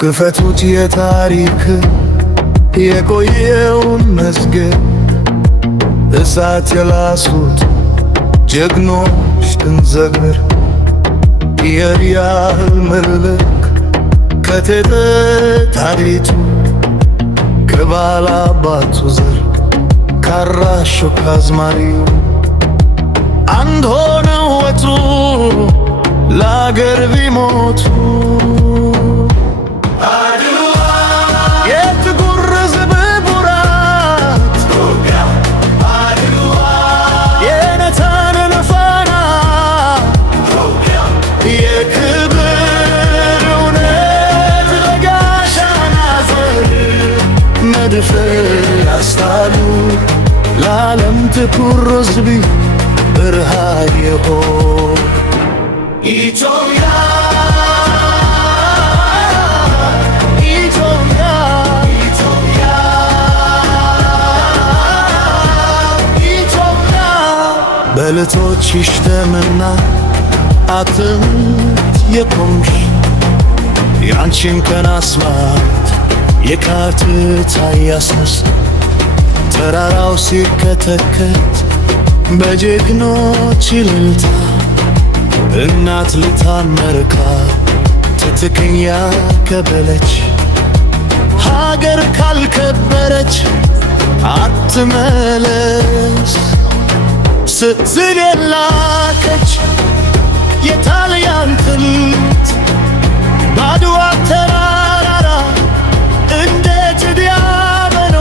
ክፈቱት የታሪክ የቆየውን መዝገብ እሳት የላሱት ጀግኖች እንዘግር የሪያል ምልክ ከቴተ ታሪቱ ከባላባቱ ዘር ካራሾ ካዝማሪው አንድ ሆነው ወጡ ለአገር ቢሞቱ ያስታሉ ለዓለም ጥቁር ሕዝብ ብርሃን ይሆን ኢትዮጵያ ኢትዮጵያ ኢትዮጵያ ኢትዮጵያ በልቶችሽ ደምና አጥንት የቆምሽ ያንቺን ቀን አስማት የካቲት ያስነሳ ተራራው ሲከተከት በጀግኖች እልልታ እናት ልታመርካ ትትክን ያከበለች ሀገር ካልከበረች አትመለስ ስትል የላከች የጣሊያን ጥንት ባድዋ ተራራ እንዴት ዲያመኖ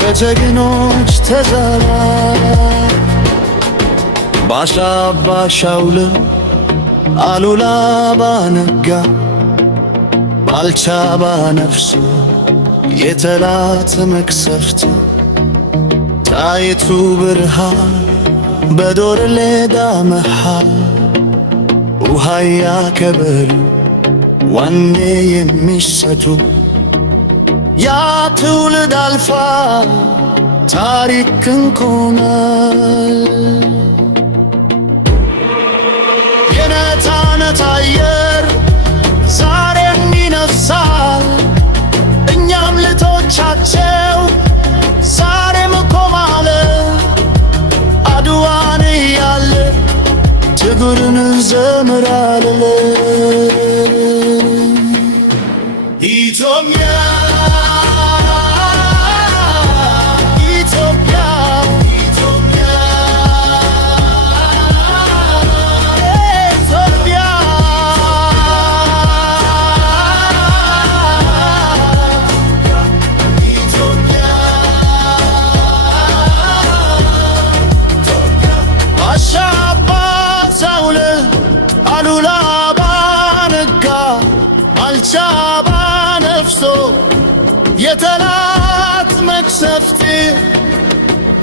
በጀግኖች ተዛራ ባሻ ባሻውል አሉላ ባነጋ ባልቻ ባነፍሱ የተላት መቅሰፍት ጣይቱ ብርሃን በዶር ሌዳ መሃል ውሃያ ከበሉ ዋኔ የሚሰጡ ያ ትውልድ አልፋ ታሪክን ቆሟል። የነፃነት አየር ዛሬም ይነፍሳል። እኛም ልጆቻቸው ዛሬም ቆመናል። አድዋን እያልን ትግሉን እንዘምራለን። ኢትዮጵያ ሻባ ነፍሶ የተላት መቅሰፍት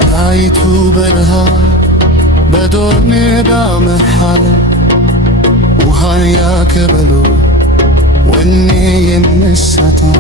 ጣይቱ በረሃ በዶር ሜዳ መሃል ውሃን ያከበሉ ወኔ የሚሰጠው